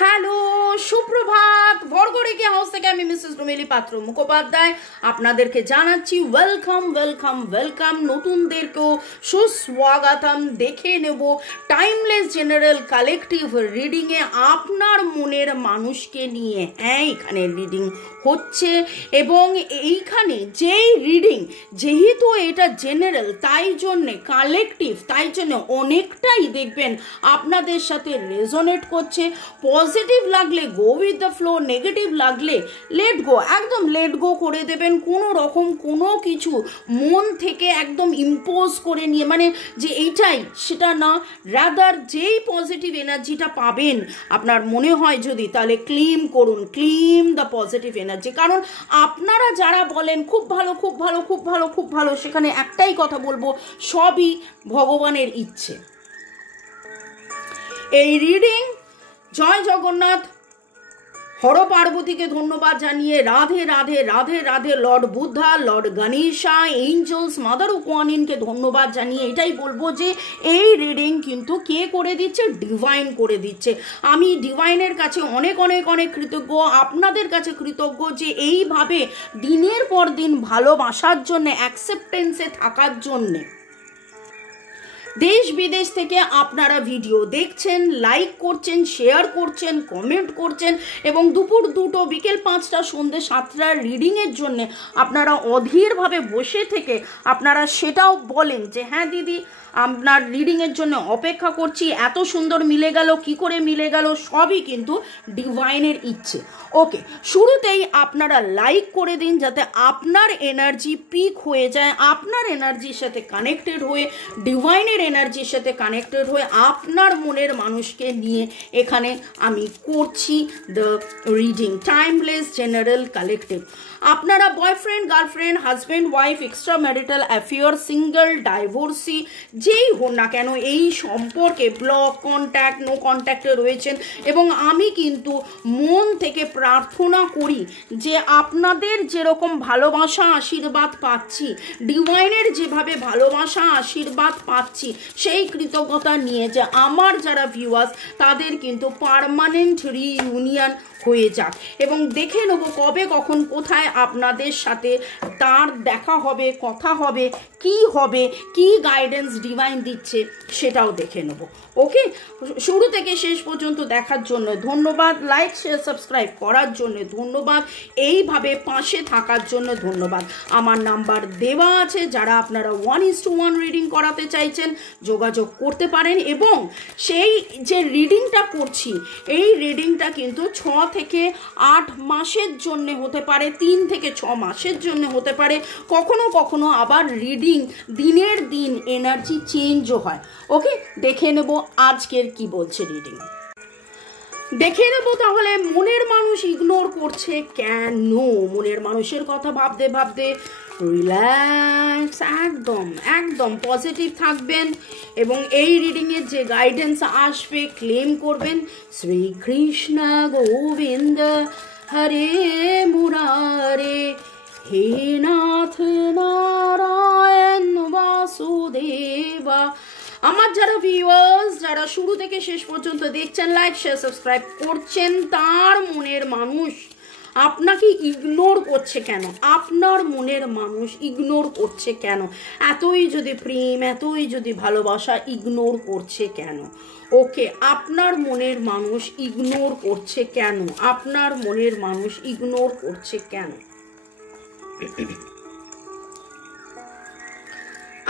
Hello, সুপ্রভাত। ভরগড়িকে house থেকে আমি মিসেস রুমেলি পাত্র মুখোপাধ্যায় আপনাদেরকে জানাচ্ছি ওয়েলকাম ওয়েলকাম ওয়েলকাম। নতুনদেরকেও সুস্বাগতম। দেখে নেব টাইমলেস জেনারেল কালেকটিভ রিডিংয়ে আপনার মনের মানুষকে নিয়ে। হ্যাঁ, এখানে রিডিং হচ্ছে এবং এইখানে যেই রিডিং, যেহেতু এটা জেনারেল তাই জন্যে কালেকটিভ, তাই জন্য অনেকটাই দেখবেন আপনাদের সাথে রেজোনেট করছে। পজিটিভ লাগলে go with the flow, negative লাগলে লেট গো, একদম লেট গো করে দেবেন। কোনো রকম কোনো কিছু মন থেকে একদম ইম্পোজ করে নিয়ে মানে যে এইটাই সেটা না, রাদার যেই পজিটিভ এনার্জিটা পাবেন আপনার মনে হয় যদি, তাহলে ক্লেম করুন, ক্লেম দ্য পজিটিভ এনার্জি। কারণ আপনারা যারা বলেন খুব ভালো খুব ভালো খুব ভালো খুব ভালো, সেখানে একটাই কথা বলবো, সবই ভগবানের ইচ্ছে। এই রিডিং জয় জগন্নাথ, হর পার্বতীকে ধন্যবাদ জানিয়ে Radhe Radhe Radhe Radhe, lord Buddha, lord Ganesha, angels, mother কোয়ানিনকে ধন্যবাদ জানিয়ে এটাই বলবো যে এই রিডিং কিন্তু কে করে দিচ্ছে? ডিভাইন করে দিচ্ছে। আমি ডিভাইনের কাছে অনেক অনেক অনেক কৃতজ্ঞ, আপনাদের কাছে কৃতজ্ঞ যে এইভাবে দিনের পর দিন ভালোবাসার জন্যে, অ্যাকসেপ্টেন্সে থাকার জন্যে। দেশ বিদেশ থেকে আপনারা ভিডিও দেখছেন, লাইক করছেন, শেয়ার করছেন, কমেন্ট করছেন এবং দুপুর 2টো, বিকেল 5টা, সন্ধ্যে 7টার রিডিংয়ের জন্য আপনারা অধীরভাবে বসে থেকে আপনারা সেটাও বলেন যে হ্যাঁ দিদি আপনার রিডিংয়ের জন্য অপেক্ষা করছি, এত সুন্দর মিলে গেল, কি করে মিলে গেল, সবই কিন্তু ডিভাইনের ইচ্ছে। ওকে, শুরুতেই আপনারা লাইক করে দিন যাতে আপনার এনার্জি পিক হয়ে যায়, আপনার এনার্জির সাথে কানেক্টেড হয়ে, ডিভাইনের এনার্জির সাথে কানেক্টেড হয়ে আপনার মনের মানুষকে নিয়ে এখানে আমি করছি the reading timeless general collective. আপনারা boyfriend, girlfriend, husband, wife, extra marital affair, single, divorcee, যেই হন না কেন এই সম্পর্কে ব্লক, কন্ট্যাক্ট, নো কন্ট্যাক্টে রয়েছেন এবং আমি কিন্তু মন থেকে প্রার্থনা করি যে আপনাদের যেরকম ভালোবাসা আশীর্বাদ পাচ্ছি, ডিভাইনের যেভাবে ভালোবাসা আশীর্বাদ পাচ্ছি, সেই কৃতজ্ঞতা নিয়ে যে আমার যারা ভিউয়ার্স তাদের কিন্তু পার্মানেন্ট রিইউনিয়ন হয়ে যাক এবং দেখে নেব কবে কখন কোথায় আপনাদের সাথে তার দেখা হবে, কথা হবে, কি হবে, কি গাইডেন্স ডিভাইন দিচ্ছে সেটাও দেখে নেব। ওকে, শুরু থেকে শেষ পর্যন্ত দেখার জন্য ধন্যবাদ, লাইক শেয়ার সাবস্ক্রাইব করার জন্য ধন্যবাদ, এইভাবে পাশে থাকার জন্য ধন্যবাদ। আমার নাম্বার দেওয়া আছে, যারা আপনারা 1:1 রিডিং করাতে চাইছেন যোগাযোগ করতে পারেন এবং সেই যে রিডিংটা করছি এই রিডিংটা কিন্তু 6 থেকে 8 মাসের জন্য হতে পারে, 3 থেকে 6 মাসের জন্য হতে পারে, কখনো কখনো আবার রিডিং দিনের দিন এনার্জি চেঞ্জও হয়। ওকে, দেখে নেব আজকের কি বলছে রিডিং। দেখে নেব তাহলে মনের মানুষ ইগনোর করছে কেন। মনের মানুষের কথা ভাবতে ভাবতে রিল্যাক্স, একদম একদম পজিটিভ থাকবেন এবং এই রিডিংয়ের যে গাইডেন্স আসবে ক্লেম করবেন। শ্রীকৃষ্ণ গোবিন্দ হরে মুরারে, হে নাথ নারায়ণ বাসুদেবা। আমার যারা ভিউয়ার্স, যারা শুরু থেকে শেষ পর্যন্ত দেখছেন, লাইক শেয়ার সাবস্ক্রাইব করছেন, তার মনের মানুষ আপনাকে ইগনোর করছে কেন? আপনার মনের মানুষ ইগনোর করছে কেন? এতই যদি প্রেম, এতই যদি ভালোবাসা, ইগনোর করছে কেন? ওকে, আপনার মনের মানুষ ইগনোর করছে কেন? আপনার মনের মানুষ ইগনোর করছে কেন?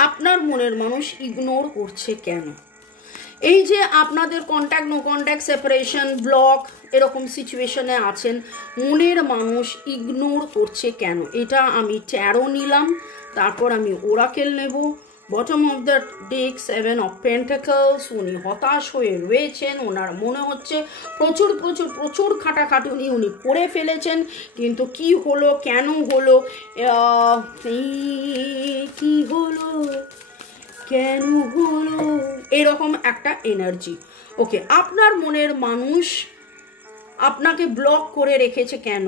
আপনার মনের মানুষ ইগনোর করছে কেন? এই যে আপনাদের contact, no contact, separation, block, এরকম সিচুয়েশনে আছেন, মনের মানুষ ইগনোর করছে কেন? এটা আমি ট্যারো নিলাম, তারপর আমি ওরাকেল নেব। Bottom of the day 7 of pentacles. উনি হতাশ হয়ে রয়েছেন, ওনার মনে হচ্ছে প্রচুর প্রচুর প্রচুর খাটাখাটুনি উনি করে ফেলেছেন, কিন্তু কি হলো, কেন হলো, কি হলো, কেন হলো, এরকম একটা এনার্জি। ওকে, আপনার মনের মানুষ আপনাকে ব্লক করে রেখেছে কেন?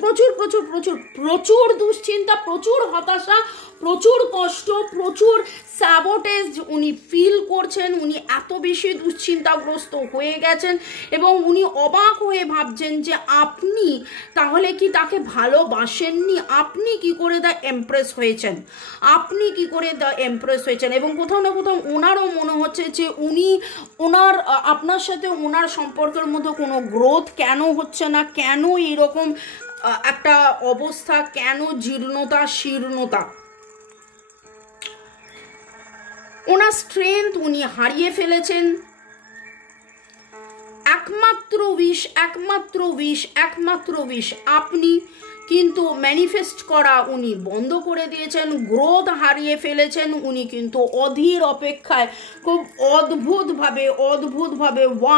প্রচুর প্রচুর প্রচুর প্রচুর দুশ্চিন্তা, প্রচুর হতাশা, প্রচুর কষ্ট, প্রচুর স্যাবোটেজ উনি ফিল করছেন। উনি এত বেশি দুশ্চিন্তাগ্রস্ত হয়ে গেছেন এবং উনি অবাক হয়ে ভাবছেন যে আপনি তাহলে কি তাকে ভালোবাসেননি? আপনি কি করে দ্য এমপ্রেস হয়েছেন? আপনি কি করে দ্য এমপ্রেস হয়েছেন? এবং কোথাও না কোথাও ওনারও মনে হচ্ছে যে উনি আপনার সাথে ওনার সম্পর্কের মধ্যে কোনো গ্রোথ কেন হচ্ছে না, কেন এরকম একটা অবস্থা, কেন জীর্ণতা শীর্ণতা। ওনার স্ট্রেংথ উনি হারিয়ে ফেলেছেন। একমাত্র উইশ আপনি কিন্তু ম্যানিফেস্ট করা উনি বন্ধ করে দিয়েছেন, গ্রোথ হারিয়ে ফেলেছেন। উনি কিন্তু অধীর অপেক্ষায় খুব অদ্ভুতভাবে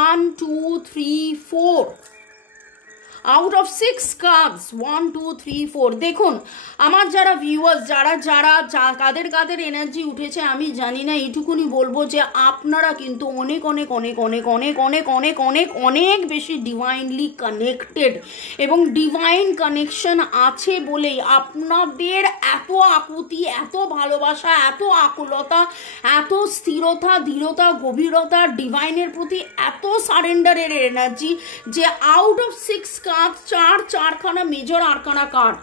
1 2 3 4 আউট অফ 6 কার্ডস 1 2 3 4। দেখুন আমার যারা ভিউয়ার্স, যারা কাদের এনার্জি উঠেছে আমি জানি না, এইটুকুনি বলবো যে আপনারা কিন্তু অনেক অনেক অনেক অনেক অনেক অনেক অনেক অনেক অনেক বেশি ডিভাইনলি কানেক্টেড এবং ডিভাইন কানেকশন আছে বলেই আপনাদের এত আকুতি, এত ভালোবাসা, এত আকুলতা, এত স্থিরতা, দৃঢ়তা, গভীরতা, ডিভাইনের প্রতি এত সারেন্ডারের এনার্জি যে আউট অফ 6 কার্ড চারখানা মেজর আরকানা কার্ড,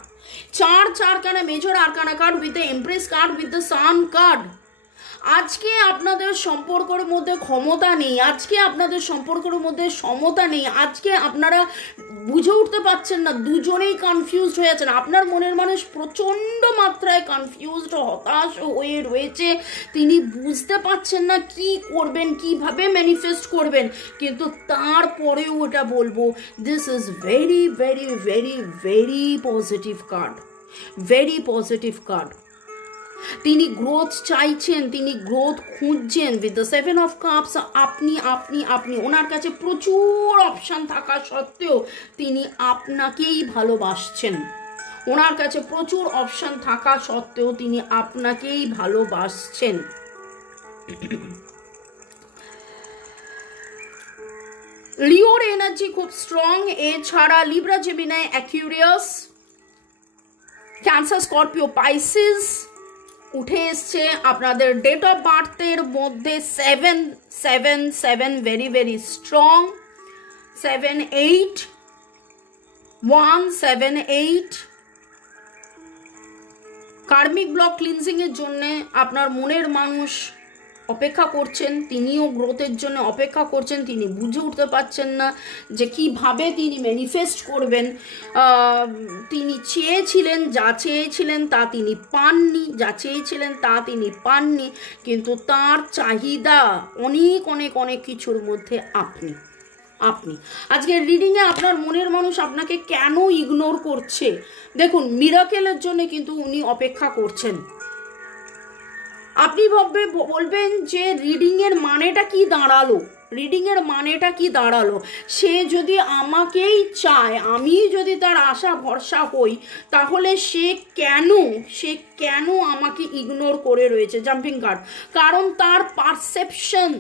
চারখানা major arcana card with the empress card, with the sun card. আজকে আপনাদের সম্পর্কের মধ্যে ক্ষমতা নেই, আজকে আপনাদের সম্পর্কের মধ্যে সমতা নেই, আজকে আপনারা বুঝে উঠতে পারছেন না, দুজনেই কনফিউজড হয়ে আছেন। আপনার মনের মানুষ প্রচণ্ড মাত্রায় কনফিউজড, হতাশ হয়ে রয়েছে। তিনি বুঝতে পারছেন না কি করবেন, কিভাবে ম্যানিফেস্ট করবেন। কিন্তু তারপরেও ওটা বলবো, this is very very very very positive card, very positive card. তিনি গ্রোথ চাইছেন, তিনি গ্রোথ খুঁজছেন উইথ দ্য 7 অফ কাপস। আপনি ওনার কাছে প্রচুর অপশান থাকা সত্ত্বেও তিনি আপনাকেই ভালোবাসছেন। ওনার কাছে প্রচুর অপশান থাকা সত্ত্বেও তিনি আপনাকেই ভালোবাসছেন। লিওর এনার্জি খুব স্ট্রং। এছাড়া Libra, Gemini, Aquarius, Cancer, Scorpio, Pisces উঠে এসছে। আপনাদের ডেট অফ বার্থের মধ্যে 7 very very strong, 7 8 1 7 8। Karmic block cleansing এর জন্য আপনার মনের মানুষ অপেক্ষা করছেন, তিনিও গ্রোথের জন্য অপেক্ষা করছেন। তিনি বুঝে উঠতে পারছেন না যে কিভাবে তিনি ম্যানিফেস্ট করবেন। তিনি যা চেয়েছিলেন তা তিনি পাননি, কিন্তু তার চাহিদা অনেক অনেক অনেক কিছুর মধ্যে আপনি আজকের রিডিংয়ে আপনার মনের মানুষ আপনাকে কেন ইগনোর করছে? দেখুন, মিরাকেলের জন্য কিন্তু উনি অপেক্ষা করছেন। আপনি বলবেন যে রিডিংয়ের মানেটা কি দাঁড়ালো? সে যদি আমাকেই চায়, আমি যদি তার আশা ভরসা হই, তাহলে সে কেন আমাকে ইগনোর করে রয়েছে? Jumping card. কারণ তার পারসেপশন,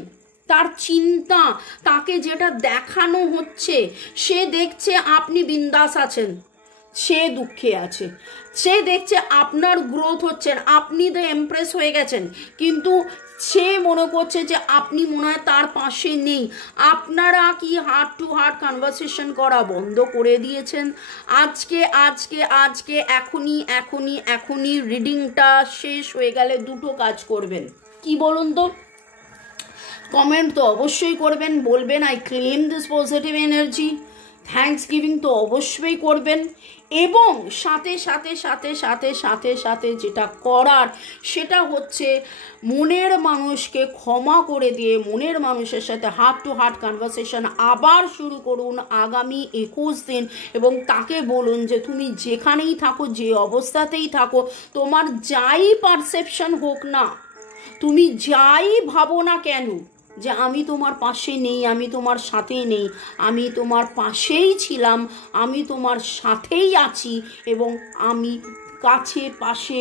তার চিন্তা, তাকে যেটা দেখানো হচ্ছে, সে দেখছে আপনি বিন্দাস আছেন, সে দুঃখে আছে। সে দেখছে আপনার গ্রোথ হচ্ছেন, আপনি দ্য এমপ্রেস হয়ে গেছেন, কিন্তু সে মনে করছে যে আপনি মনে হয় তার পাশে নেই। আপনারা কি হার্ট টু হার্ট কনভারসেশন করা বন্ধ করে দিয়েছেন? আজকে এখনই রিডিংটা শেষ হয়ে গেলে দুটো কাজ করবেন। কি বলুন তো? কমেন্ট তো অবশ্যই করবেন, বলবেন I claim this positive energy. Thanks giving তো অবশ্যই করবেন, এবং সাথে সাথে যেটা করার সেটা হচ্ছে মনের মানুষকে ক্ষমা করে দিয়ে মনের মানুষের সাথে হার্ট টু হার্ট কনভারসেশন আবার শুরু করুন আগামী 21 দিন, এবং তাকে বলুন যে তুমি যেখানেই থাকো, যে অবস্থাতেই থাকো, তোমার যাই পারসেপশন হোক না, তুমি যাই ভাবো না কেন যে আমি তোমার পাশে নেই, আমি তোমার সাথে নেই, আমি তোমার পাশেই ছিলাম, আমি তোমার সাথেই আছি, এবং আমি কাছে পাশে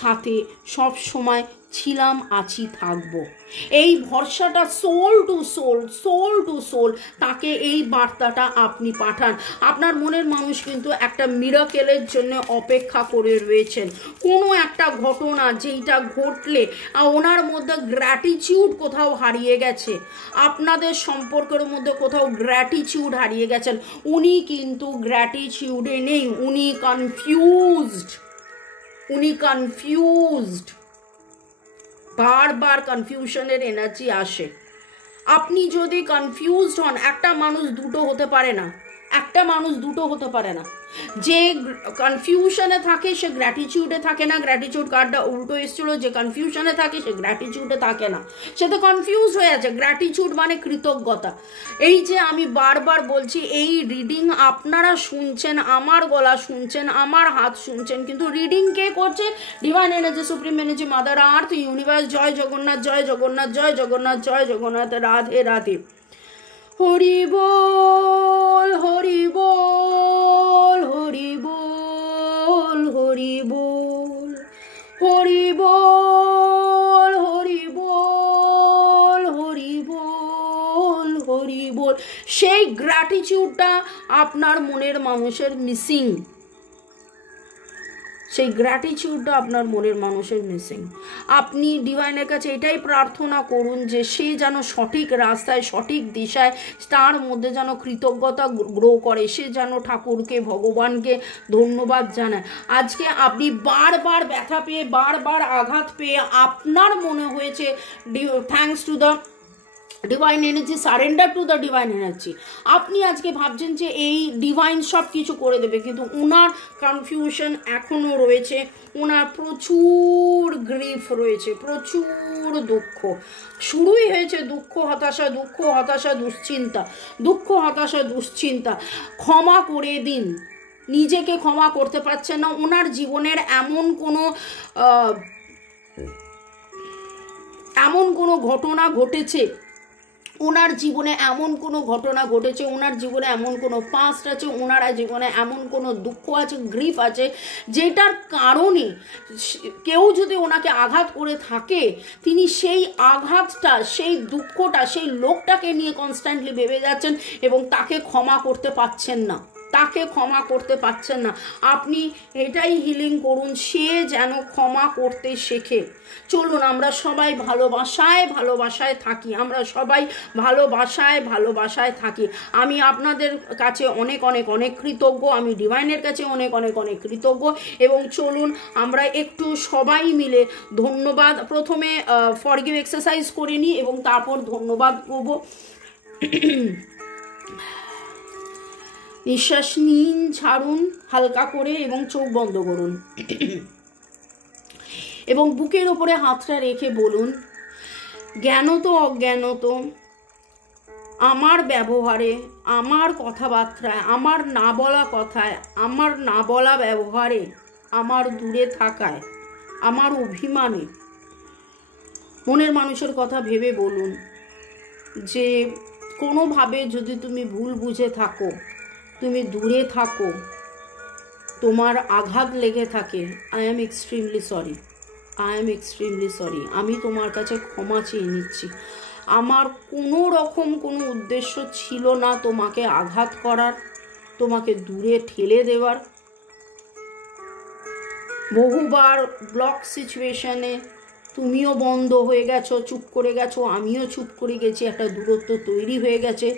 সাথে সব সময় ছিলাম, আছি, থাকবো। এই ভরসাটা সোল টু সোল তাকে এই বার্তাটা আপনি পাঠান। আপনার মনের মানুষ কিন্তু একটা মিরাকেলের জন্য অপেক্ষা করে রয়েছেন। কোনো একটা ঘটনা যেইটা ঘটলে ওনার মধ্যে গ্র্যাটিটিউড কোথাও হারিয়ে গেছে, আপনাদের সম্পর্কের মধ্যে কোথাও গ্র্যাটিটিউড হারিয়ে গেছেন, উনি কিন্তু গ্র্যাটিটিউডে নেই, উনি কনফিউজড। বারবার কনফিউশনের এনার্জি আসে। আপনি যদি কনফিউজড হন, একটা মানুষ দুটো হতে পারে না, যে কনফিউশনে থাকে সে গ্র্যাটিটিউডে থাকে না। গ্র্যাটিটিউড কার্ডটা উল্টো এসেছিল, যে কনফিউশনে থাকে সে গ্র্যাটিটিউডে থাকে না, সে তো কনফিউজ হয়ে আছে। গ্র্যাটিটিউড মানে কৃতজ্ঞতা। এই যে আমি বারবার বলছি, এই রিডিং আপনারা শুনছেন, আমার গলা শুনছেন, আমার হাত শুনছেন, কিন্তু রিডিং কে করছে? Divine energy, supreme energy, mother earth, universe. জয় জগন্নাথ, জয় জগন্নাথ, জয় জগন্নাথ, জয় জগন্নাথ। রাধে রাধে। হরি বল, হরি বল, হরি বল, হরি বল, হরি বল, হরি বল, হরি বল, হরি বল। সেই গ্র্যাটিটিউডটা আপনার মনের মানুষের মিসিং, আপনি ডিভাইনের কাছে এটাই প্রার্থনা করুন যে সে যেন সঠিক রাস্তায়, সঠিক দিশায়, তার মধ্যে যেন কৃতজ্ঞতা গ্রো করে, সে যেন ঠাকুরকে, ভগবানকে ধন্যবাদ জানায়। আজকে আপনি বারবার ব্যথা পেয়ে, বারবার আঘাত পেয়ে আপনার মনে হয়েছে thanks to the divine energy, surrender to the divine energy. আপনি আজকে ভাবছেন যে এই ডিভাইন সব কিছু করে দেবে, কিন্তু ওনার কনফিউশন এখনও রয়েছে, ওনার প্রচুর গ্রিফ রয়েছে, প্রচুর দুঃখ। শুরুই হয়েছে দুঃখ, হতাশা, দুশ্চিন্তা। ক্ষমা করে দিন, নিজেকে ক্ষমা করতে পারছেন না। ওনার জীবনের এমন কোনো ঘটনা ঘটেছে, ওনার জীবনে এমন কোনো পাস্ট আছে, ওনার জীবনে এমন কোনো দুঃখ আছে, গ্রিফ আছে, যেটার কারণে কেউ যদি ওনাকে আঘাত করে থাকে, তিনি সেই আঘাতটা, সেই দুঃখটা, সেই লোকটাকে নিয়ে কনস্ট্যান্টলি ভেবে যাচ্ছেন এবং তাকে ক্ষমা করতে পারছেন না। আপনি এটাই হিলিং করুন, সে যেন ক্ষমা করতে শেখে। চলুন আমরা সবাই ভালোবাসায় থাকি। আমি আপনাদের কাছে অনেক কৃতজ্ঞ, আমি ডিভাইনের কাছে অনেক কৃতজ্ঞ। এবং চলুন আমরা একটু সবাই মিলে ধন্যবাদ, প্রথমে ফরগিভ এক্সারসাইজ করে নিই এবং তারপর ধন্যবাদ করব। নিঃশ্বাস নিন, ছাড়ুন হালকা করে এবং চোখ বন্ধ করুন এবং বুকের ওপরে হাতটা রেখে বলুন, জ্ঞানত অজ্ঞানত আমার ব্যবহারে, আমার কথাবার্তায়, আমার না বলা কথায়, আমার না বলা ব্যবহারে, আমার দূরে থাকায়, আমার অভিমানে, মনের মানুষের কথা ভেবে বলুন যে কোনোভাবে যদি তুমি ভুল বুঝে থাকো, তুমি দূরে থাকো, তোমার আঘাত লেগে থাকে, আই এম এক্সট্রিমলি সরি। আমি তোমার কাছে ক্ষমা চেয়ে নিচ্ছি। আমার কোনো রকম কোনো উদ্দেশ্য ছিল না তোমাকে আঘাত করার, তোমাকে দূরে ঠেলে দেওয়ার। বহুবার ব্লক সিচুয়েশনে তুমিও বন্ধ হয়ে গেছো, চুপ করে গেছো, আমিও চুপ করে গেছি, একটা দূরত্ব তৈরি হয়ে গেছে।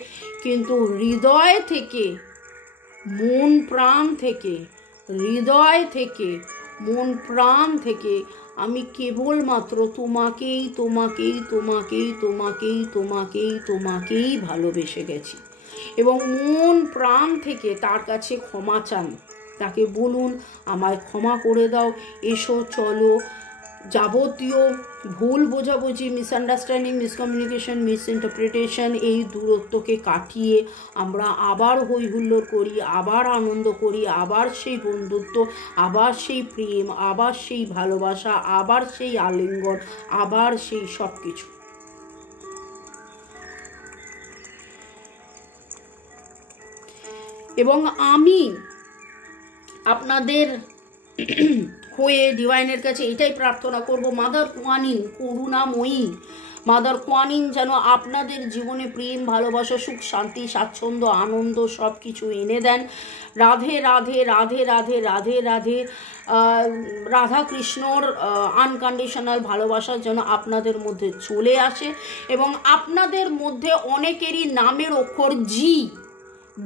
কিন্তু হৃদয় থেকে, মন প্রাণ থেকে আমি কেবলমাত্র তোমাকেই ভালোবেসে গেছি এবং মন প্রাণ থেকে তার কাছে ক্ষমা চান। তাকে বলুন, আমায় ক্ষমা করে দাও, এসো চলো যাবতীয় ভুল বোঝাবুঝি, মিসআন্ডারস্ট্যান্ডিং, মিসকমিউনিকেশন, মিসইন্টারপ্রিটেশন, এই দূরত্বকে কাটিয়ে আমরা আবার হই হুল্লোড় করি, আবার আনন্দ করি, আবার সেই বন্ধুত্ব, আবার সেই প্রেম, আবার সেই ভালোবাসা, আবার সেই আলিঙ্গন, আবার সেই সব কিছু। এবং আমি আপনাদের হয়ে ডিভাইনের কাছে এটাই প্রার্থনা করব, মাদার কুয়ানিন করুণাময়ী, মাদার কুয়ানিন যেন আপনাদের জীবনে প্রেম, ভালোবাসা, সুখ, শান্তি, স্বাচ্ছন্দ্য, আনন্দ সব কিছু এনে দেন। রাধে রাধে রাধে রাধে রাধে রাধে। রাধা কৃষ্ণর আনকন্ডিশনাল ভালোবাসা যেন আপনাদের মধ্যে চলে আসে এবং আপনাদের মধ্যে অনেকেরই নামের অক্ষর G,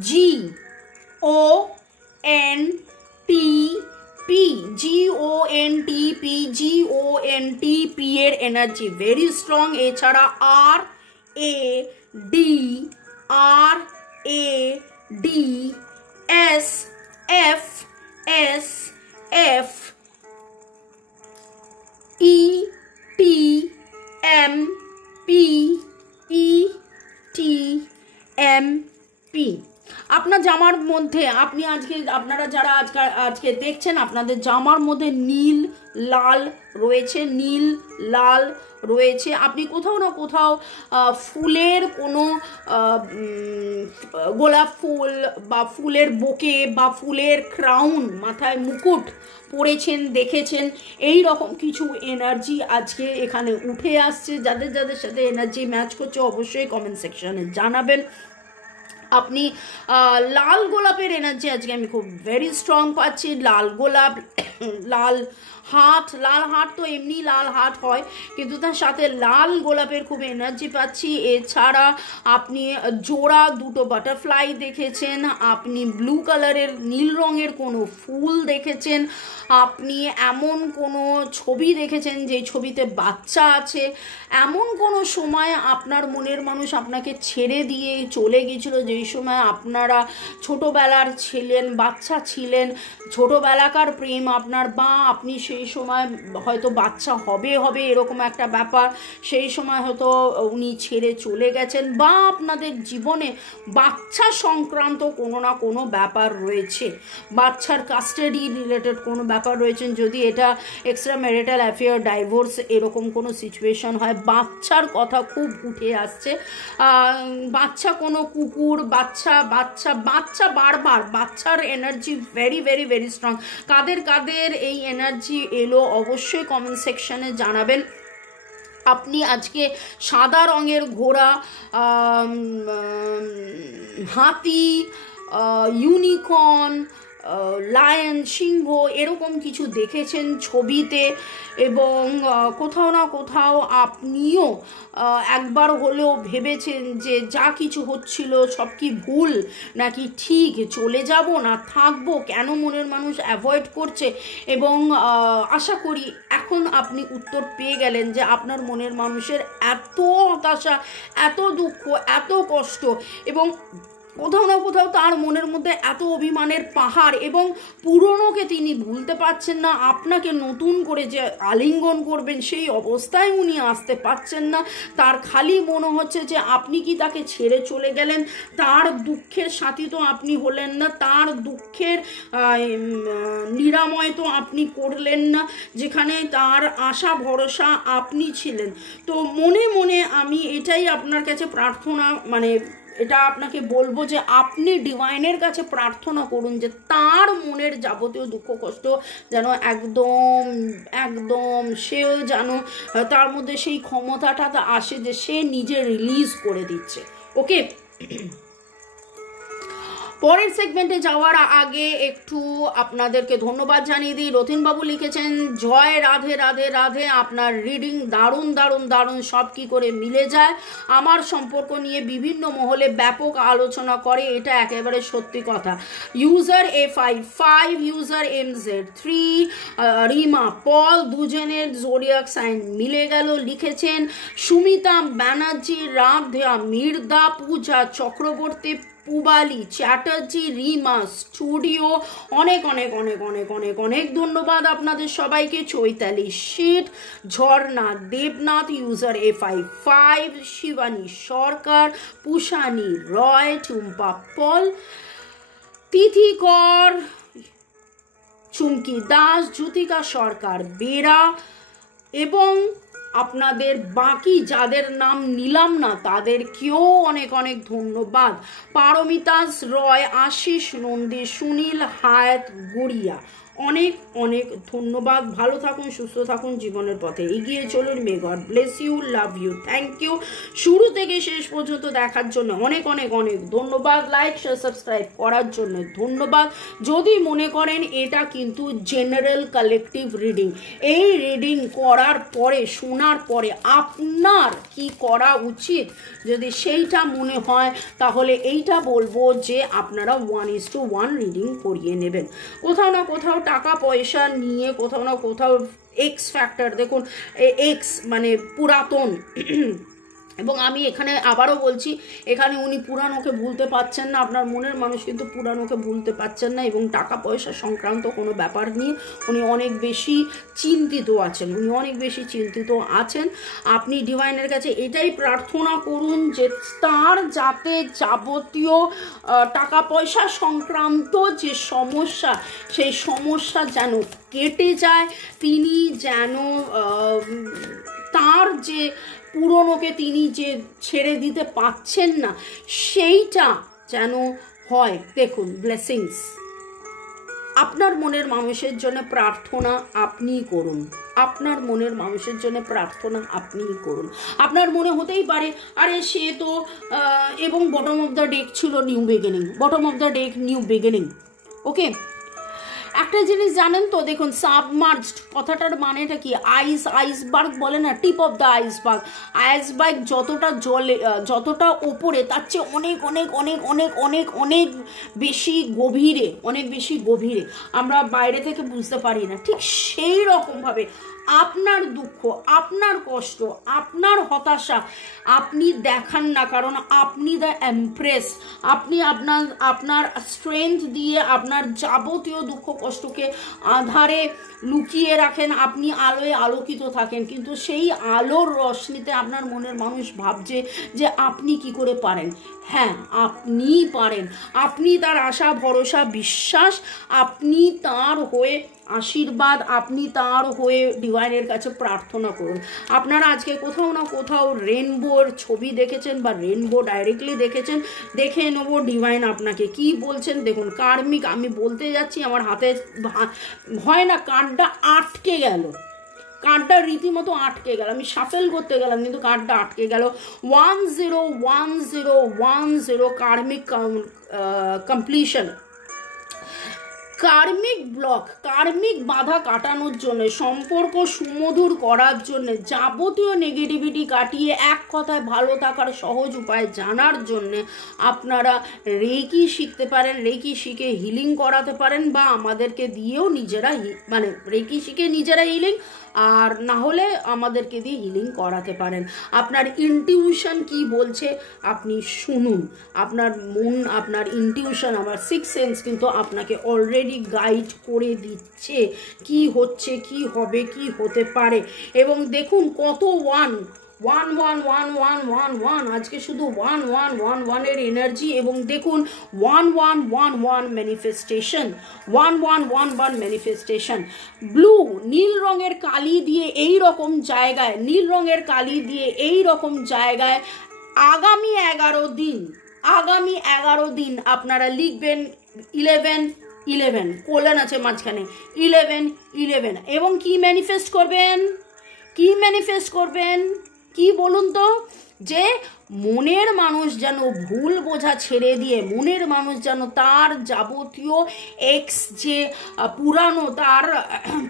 G O N T P, GONTP, GONTP এর এনার্জি ভেরি স্ট্রং। এছাড়া RAD, S, F, S, F, E, T, M, P, E, T, M, P। আপনার জামার মধ্যে আপনি আপনারা যারা আজকে দেখছেন, আপনাদের জামার মধ্যে নীল লাল রয়েছে, নীল লাল রয়েছে। আপনি কোথাও না কোথাও ফুলের কোনো গোলাপ ফুল বা ফুলের বোকে বা ফুলের ক্রাউন, মাথায় মুকুট পরেছেন, দেখেছেন। এই রকম কিছু এনার্জি আজকে এখানে উঠে আসছে। যাদের যাদের সাথে এনার্জি ম্যাচ করছে অবশ্যই কমেন্ট সেকশনে জানাবেন। আপনি লাল গোলাপের এনার্জি আজকে আমি খুব ভেরি স্ট্রং পাচ্ছি। লাল গোলাপ, লাল হার্ট তো এমনি লাল হার্ট হয়, কিন্তু তার সাথে লাল গোলাপের খুব এনার্জি পাচ্ছি। এছাড়া আপনি জোড়া দুটো বাটারফ্লাই দেখেছেন, আপনি ব্লু কালারের নীল রঙের কোনো ফুল দেখেছেন, আপনি এমন কোনো ছবি দেখেছেন যে ছবিতে বাচ্চা আছে। এমন কোনো সময় আপনার মনের মানুষ আপনাকে ছেড়ে দিয়ে চলে গিয়েছিল, যেই সময় আপনারা ছোটোবেলার ছিলেন, বাচ্চা ছিলেন, ছোটোবেলাকার প্রেম আপনার, বা আপনি সেই সময় হয়তো বাচ্চা হবে এরকম একটা ব্যাপার, সেই সময় হয়তো উনি ছেড়ে চলে গেছেন, বা আপনাদের জীবনে বাচ্চা সংক্রান্ত কোনো না কোনো ব্যাপার রয়েছে, বাচ্চার কাস্টাডি রিলেটেড কোনো ব্যাপার রয়েছে। যদি এটা এক্সট্রা ম্যারিটাল অ্যাফেয়ার, ডাইভোর্স এরকম কোনো সিচুয়েশন হয়, বাচ্চার কথা খুব উঠে আসছে। বাচ্চা কোনো কুকুর, বাচ্চা বারবার বাচ্চার energy very very very strong. কাদের এই এনার্জি এলো অবশ্যই কমেন্ট সেকশনে জানাবেন। আপনি আজকে সাদা রঙের ঘোড়া, হাতি, ইউনিকর্ন, লায়ন, সিংহ এরকম কিছু দেখেছেন ছবিতে, এবং কোথাও না কোথাও আপনিও একবার হলেও ভেবেছেন যে যা কিছু হচ্ছিল সব কি ভুল নাকি ঠিক, চলে যাব না থাকবো, কেন মনের মানুষ অ্যাভয়েড করছে। এবং আশা করি এখন আপনি উত্তর পেয়ে গেলেন যে আপনার মনের মানুষের এত হতাশা, এত দুঃখ, এত কষ্ট, এবং কোথাও না কোথাও তার মনের মধ্যে এত অভিমানের পাহাড়, এবং পুরনোকে তিনি ভুলতে পারছেন না। আপনাকে নতুন করে যে আলিঙ্গন করবেন সেই অবস্থায় উনি আসতে পারছেন না। তার খালি মনে হচ্ছে যে আপনি কি তাকে ছেড়ে চলে গেলেন, তার দুঃখের সাথী তো আপনি হলেন না, তার দুঃখের নিরাময় তো আপনি করলেন না, যেখানে তার আশা ভরসা আপনি ছিলেন। তো মনে মনে আমি এটাই আপনার কাছে প্রার্থনা, এটা আপনাকে বলবো যে আপনি ডিভাইনের কাছে প্রার্থনা করুন যে তার মনের যাবতীয় দুঃখ কষ্ট যেন একদম সেও যেন তার মধ্যে সেই ক্ষমতাটা আসে যে সে নিজে রিলিজ করে দিচ্ছে। ওকে, পরের সেগমেন্টে যাওয়ার আগে একটু আপনাদেরকে ধন্যবাদ জানিয়ে দিই। রতিনবাবু লিখেছেন, জয় রাধে রাধে রাধে, আপনার রিডিং দারুণ সব কি করে মিলে যায়, আমার সম্পর্ক নিয়ে বিভিন্ন মহলে ব্যাপক আলোচনা করে, এটা একেবারে সত্যি কথা। User A55, user MZ3, Rima পল, দুজনের জোডিয়াক সাইন মিলে গেল। লিখেছেন সুমিতা ব্যানার্জি, রাধা মির্দা, পূজা চক্রবর্তী, পুবালি চ্যাটার্জি, রিমা স্টুডিও, অনেক অনেক অনেক অনেক অনেক অনেক ধন্যবাদ আপনাদের সবাইকে। চৈতালি শীত, ঝর্ণা দেবনাথ, ইউজার A55, শিবানী সরকার, পুষানি রয়, টুম্পা পল, তিথিকর, চুমকি দাস, জ্যোতিকা সরকার বেরা, এবং আপনাদের বাকি যাদের নাম নিলাম না তাদেরকেও অনেক অনেক ধন্যবাদ। পারমিতাস রয়, আশিস নন্দী, সুনীল হায়াত, গড়িয়া, অনেক অনেক ধন্যবাদ। ভালো থাকুন, সুস্থ থাকুন, জীবনের পথে এগিয়ে চলুন। May God bless you, love you, thank you. শুরু থেকে শেষ পর্যন্ত দেখার জন্য অনেক অনেক অনেক ধন্যবাদ। লাইক শেয়ার সাবস্ক্রাইব করার জন্য ধন্যবাদ। যদি মনে করেন এটা কিন্তু জেনারেল কালেকটিভ রিডিং, এই রিডিং করার পরে, শোনার পরে আপনার কি করা উচিত, যদি সেইটা মনে হয় তাহলে এইটা বলবো যে আপনারা 1:1 রিডিং করিয়ে নেবেন। কোথাও না কোথাও টাকা পয়সা নিয়ে, কোথাও না কোথাও এক্স ফ্যাক্টর, দেখুন এক্স মানে পুরাতন, এবং আমি এখানে আবারও বলছি, এখানে উনি পুরানোকে ভুলতে পারছেন না, আপনার মনের মানুষ কিন্তু পুরানোকে ভুলতে পারছেন না, এবং টাকা পয়সা সংক্রান্ত কোনো ব্যাপার নিয়ে উনি অনেক বেশি চিন্তিত আছেন, উনি অনেক বেশি চিন্তিত আছেন। আপনি ডিভাইনের কাছে এটাই প্রার্থনা করুন যে তার যাতে যাবতীয় টাকা পয়সা সংক্রান্ত যে সমস্যা, সেই সমস্যা যেন কেটে যায়, তিনি যেন তার যে পুরনোকে তিনি যে ছেড়ে দিতে পাচ্ছেন না, সেইটা যেন হয়। দেখুন ব্লেসিংস, আপনার মনের মানুষের জন্য প্রার্থনা আপনিই করুন, আপনার মনের মানুষের জন্য প্রার্থনা আপনিই করুন। আপনার মনে হতেই পারে আরে সে তো এবং বটম অফ দ্য ডেক ছিল new beginning, bottom of the deck new beginning. Okay, একটা জিনিস জানেন তো, দেখুন সাবমার্জড কথাটার মানেটা কি? আইসবার্গ বলে না, tip of the iceberg. Iceberg যতটা জলে, যতটা ওপরে, তার চেয়ে অনেক অনেক অনেক অনেক অনেক অনেক বেশি গভীরে, অনেক বেশি গভীরে আমরা বাইরে থেকে বুঝতে পারি না। ঠিক সেই রকমভাবে আপনার দুঃখ, আপনার কষ্ট, আপনার হতাশা আপনি দেখান না, কারণ আপনি দ্য এমপ্রেস। আপনি আপনার স্ট্রেংথ দিয়ে আপনার যাবতীয় দুঃখ কষ্টকে আধারে লুকিয়ে রাখেন, আপনি আলোয় আলোকিত থাকেন, কিন্তু সেই আলোর রশ্মিতে আপনার মনের মানুষ ভাবছে যে আপনি কি করে পারেন। হ্যাঁ, আপনিই পারেন, আপনি তার আশা ভরসা বিশ্বাস, আপনি তার হয়ে আশীর্বাদ, আপনি তার হয়ে ডিভাইনের কাছে প্রার্থনা করুন। আপনারা আজকে কোথাও না কোথাও রেনবোর ছবি দেখেছেন বা রেনবো ডাইরেক্টলি দেখেছেন, দেখে নেবো ডিভাইন আপনাকে কি বলছেন। দেখুন কার্মিক, আমি বলতে যাচ্ছি আমার হাতে হয় না, কার্ডটা আটকে গেল, কার্ডটা রীতিমতো আটকে গেল, আমি শাফেল করতে গেলাম কিন্তু কার্ডটা আটকে গেল। 101010 কার্মিক কমপ্লিশন, কার্মিক ব্লক, কার্মিক বাধা কাটানোর জন্য, সম্পর্ক সুমধুর করার জন্য, যাবতীয় নেগেটিভিটি কাটিয়ে এক কথায় ভালো থাকার সহজ উপায় জানার জন্য আপনারা রেকি শিখতে পারেন, রেকি শিখে হিলিং করাতে পারেন, বা আমাদেরকে দিয়েও নিজেরা মানে রেকি শিখে নিজেরা হিলিং, আর না হলে আমাদেরকে দিয়ে হিলিং করাতে পারেন। আপনার ইনটিউশন কি বলছে আপনি শুনুন, আপনার মন, আপনার ইনটিউশন, আমার সিক্স সেন্স কিন্তু আপনাকে অলরেডি গাইড করে দিচ্ছে কি হচ্ছে, কি হবে, কি হতে পারে। এবং দেখুন কত 1 আজকে শুধু 1 এর এনার্জি, এবং দেখুন 1 ম্যানিফেস্টেশন, 1 ম্যানিফেস্টেশন। ব্লু নীল রঙের কালি দিয়ে এই রকম জায়গায়, নীল রঙের কালি দিয়ে এই রকম জায়গায় আগামী 11 দিন আপনারা লিখবেন 11 কোলন আছে মাঝখানে, 11 এবং কি ম্যানিফেস্ট করবেন, কি বলুন তো, যে মনের মানুষ যেন ভুল বোঝা ছেড়ে দিয়ে, মনের মানুষ যেন তার যাবতীয় এক্স যে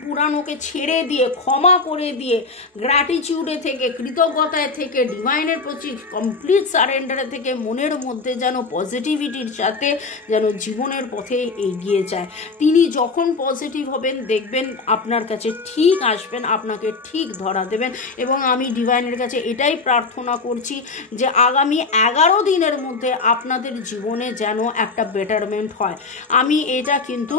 পুরানোকে ছেড়ে দিয়ে, ক্ষমা করে দিয়ে, গ্র্যাটিটিউডে থেকে, কৃতজ্ঞতায় থেকে, ডিভাইনের প্রতি কমপ্লিট সারেন্ডারে থেকে মনের মধ্যে যেন পজিটিভিটির সাথে যেন জীবনের পথে এগিয়ে যায়। তিনি যখন পজিটিভ হবেন দেখবেন আপনার কাছে ঠিক আসবেন, আপনাকে ঠিক ধরা দেবেন। এবং আমি ডিভাইনের কাছে এটাই প্রার্থনা করছি যে আগামী 11 দিনের মধ্যে আপনাদের জীবনে যেন একটা বেটারমেন্ট হয়। আমি এটা কিন্তু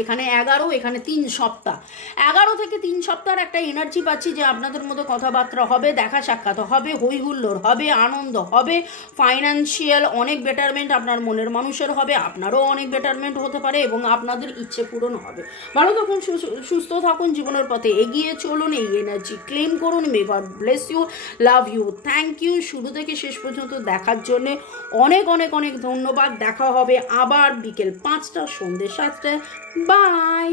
এখানে 11, এখানে 3 সপ্তাহ, 11 থেকে 3 সপ্তাহের একটা এনার্জি পাচ্ছি যে আপনাদের মধ্যে কথাবার্তা হবে, দেখা সাক্ষাৎ হবে, হই হুল্লোড় হবে, আনন্দ হবে, ফাইন্যান্সিয়াল অনেক বেটারমেন্ট আপনার মনের মানুষের হবে, আপনারও অনেক বেটারমেন্ট হতে পারে এবং আপনাদের ইচ্ছে পূরণ হবে। ভালো থাকুন, সুস্থ থাকুন, জীবনের পথে এগিয়ে চলুন, এই এনার্জি ক্লেম করুন। May God bless you, love you, thank you শুরু থেকে শেষ পর্যন্ত দেখার জন্যে অনেক অনেক অনেক ধন্যবাদ। দেখা হবে আবার বিকেল 5টা, সন্ধ্যে 7টায়। বাই।